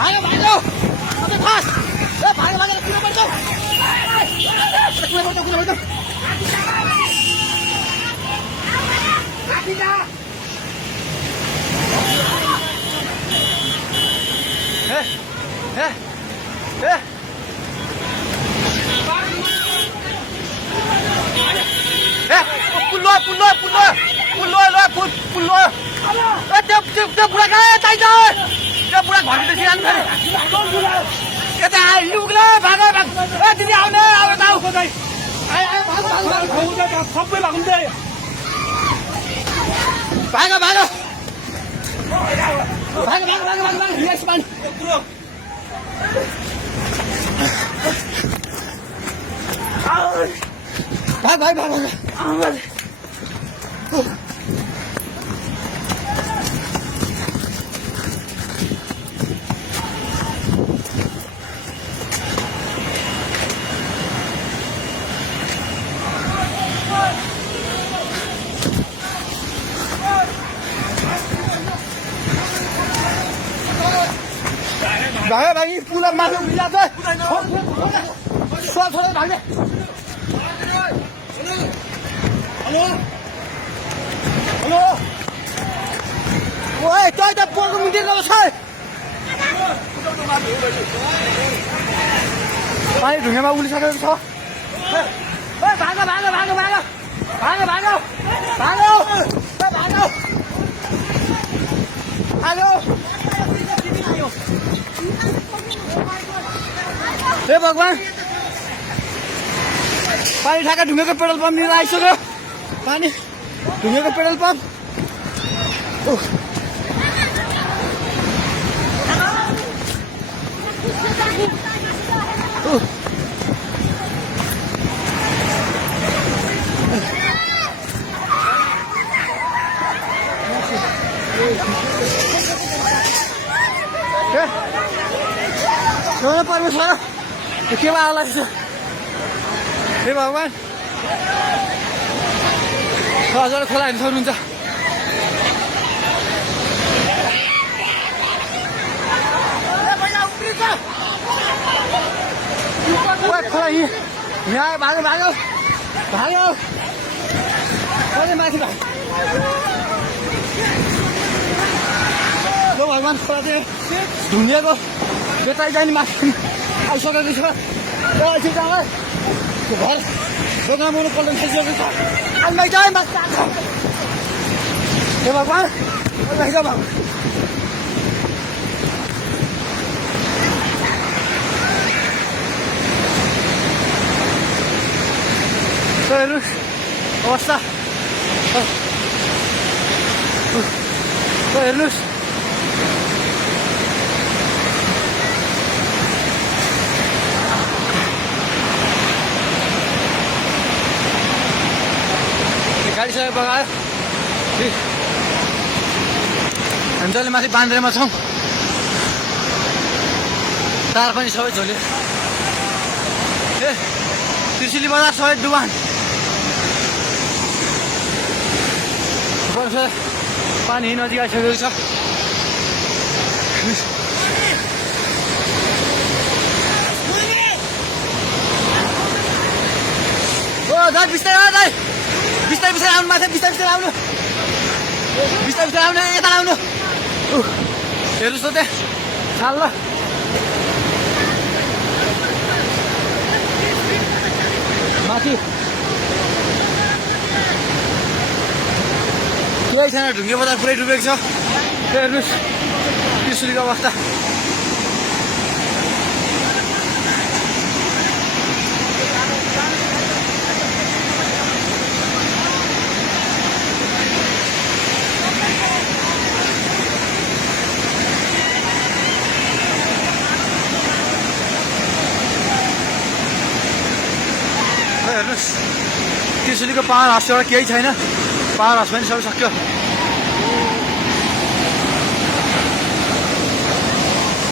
भागो भागो अबे फास ए भागो भागो किन पर्छ किन पर्छ आकिजा ए पुल्लो त्यो बुढा कहाँ चाहिन्छ त्यो बुढा घरभित्र सिरानु फेरि यता लुग्ला भाग ए दिदी आउने अब जाऊ सबै भाग्नु भाग भाग भाग भाग भाग भाग भाग यस मान भाग भाग भाग भाग भागे भागी पुला माथि मिला छ छोडे भागे हेलो हेलो ओए तै त पोको मिटिङ गर्छ पानी ढुङ्गामा उलिसकेको छ ए भागो भागो भागो भागो भागो भागो भागो भागो हेलो हे भगवान पानी ठाका ढुङ्गेको पेट्रोल पम्प लिएर आइसक्यो पानी ढुङ्गेको पेट्रोल पम्प परमेश्वर के आला हे भगवान हजुर खोला हेर्नु सक्नुहुन्छ खोला यहाँ भाग्यो भाग्यो भाग्यो माथि भगवान खोला चाहिँ ढुङ्गेको बेताइ जाने माथि आइसकेको छ एकछिन घर दोकान बनाउनु पल्ट खाइसकेको छ आइमाइ जाए माथि हे भगवान भगवान हेर्नुहोस् अवस्था हेर्नुहोस् गाडी सबै बगायो हामी जहिले माथि बान्द्रेमा छौँ तार पनि सबै झोल्यो ए त्रिशुली बजार सबै डुबान पानी नजिक आइसकेको छ ओ दाइ बिस्तारै दाइ बिस्तारै बिस्तारै आउनु माथि बिस्तारै बिस्तारै आउनु बिस्तारै बिस्तारै आउनु यता आउनु हेर्नुहोस् त त्यहाँ छाल ल माथि पुरै छैन ढुङ्गे बजार पुरै डुबेको छ हेर्नुहोस् त्रिशुलीको अवस्था हेर्नुहोस् त्रिशुलीको पावर हाउसबाट केही छैन पावर हाउस पनि सबै सक्यो